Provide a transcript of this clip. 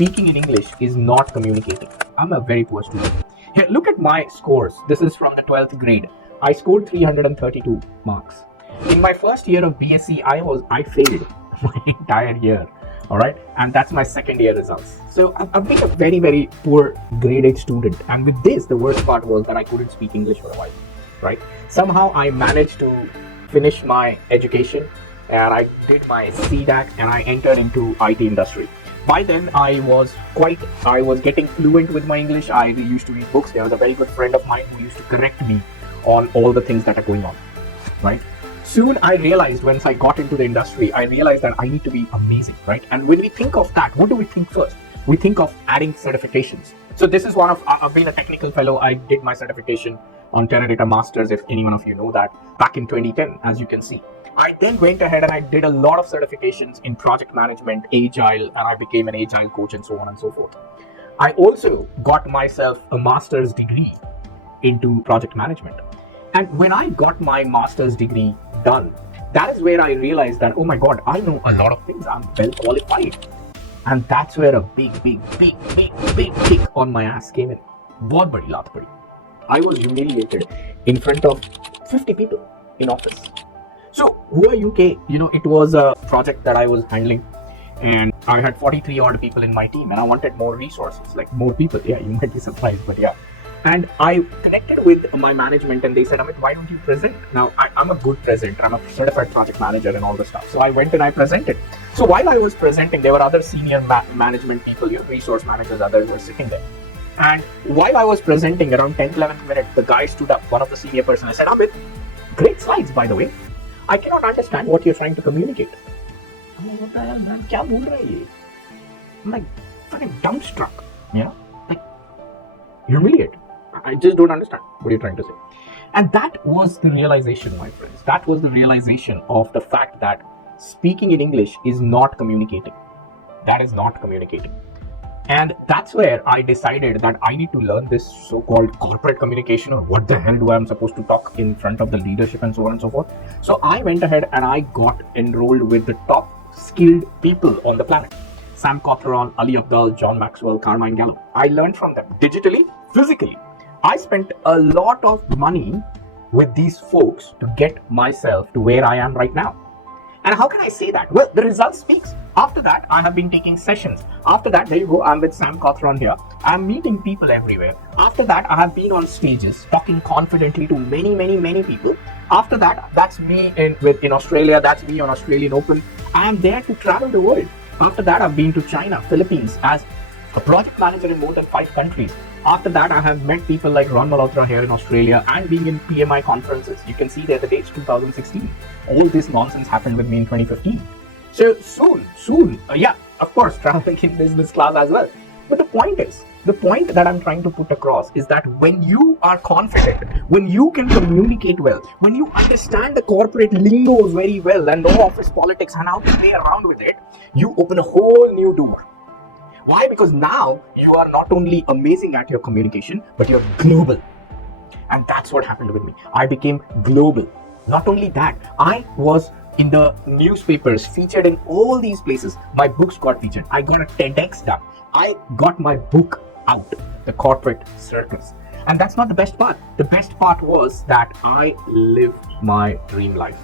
speaking in English is not communicating. I'm a very poor student. Here, look at my scores. This is from the 12th grade. I scored 332 marks. In my first year of BSc, I failed my entire year. All right, and that's my second year results. So I've been a very, very poor grade 8 student. And with this, the worst part was that I couldn't speak English for a while. Right? Somehow I managed to finish my education and I did my CDAC and I entered into IT industry. By then I was getting fluent with my English. I used to read books. There was a very good friend of mine who used to correct me on all the things that are going on, right? Soon I realized, once I got into the industry, I realized that I need to be amazing, right? And when we think of that, what do we think first? We think of adding certifications. So this is I've been a technical fellow. I did my certification on Teradata Masters, if any one of you know that, back in 2010, as you can see. I then went ahead and I did a lot of certifications in project management, agile, and I became an agile coach and so on and so forth. I also got myself a master's degree into project management. And when I got my master's degree done, that is where I realized that, oh my God, I know a lot of things. I'm well qualified. And that's where a big kick on my ass came in. बहुत बड़ी लात पड़ी. I was humiliated in front of 50 people in office. So, who are you? It was a project that I was handling and I had 43 odd people in my team and I wanted more resources, like more people. Yeah, you might be surprised, but yeah. And I connected with my management and they said, Amit, why don't you present? Now, I'm a good presenter. I'm a certified project manager and all this stuff. So I went and I presented. So while I was presenting, there were other senior management people, resource managers, others were sitting there. And while I was presenting, around 10th, 11th minute, the guy stood up, one of the senior persons, said, Amit, great slides, by the way. I cannot understand what you're trying to communicate. I'm like, what the hell, man? Kya bol raha hai ye? I'm like, fucking dumbstruck, like, humiliated. I just don't understand what you're trying to say. And that was the realization, my friends. That was the realization of the fact that speaking in English is not communicating. That is not communicating. And that's where I decided that I need to learn this so-called corporate communication, or what the hell do I'm supposed to talk in front of the leadership and so on and so forth. So I went ahead and I got enrolled with the top skilled people on the planet. Sam Cawthron, Ali Abdaal, John Maxwell, Carmine Gallo. I learned from them digitally, physically. I spent a lot of money with these folks to get myself to where I am right now. And how can I say that? Well, the result speaks. After that, I have been taking sessions. After that, there you go, I'm with Sam Cawthron here. I'm meeting people everywhere. After that, I have been on stages talking confidently to many people. After that, that's me in Australia. That's me on Australian Open. I am there to travel the world. After that, I've been to China, Philippines as a project manager in more than 5 countries. After that, I have met people like Ron Malhotra here in Australia and being in PMI conferences. You can see there the dates, 2016. All this nonsense happened with me in 2015. So soon, of course, traveling in business class as well. But the point that I'm trying to put across is that when you are confident, when you can communicate well, when you understand the corporate lingos very well and the office politics and how to play around with it, you open a whole new door. Why? Because now you are not only amazing at your communication, but you're global. And that's what happened with me. I became global. Not only that, I was in the newspapers, featured in all these places. My books got featured. I got a TEDx done. I got my book out, The Corporate Circus. And that's not the best part. The best part was that I lived my dream life.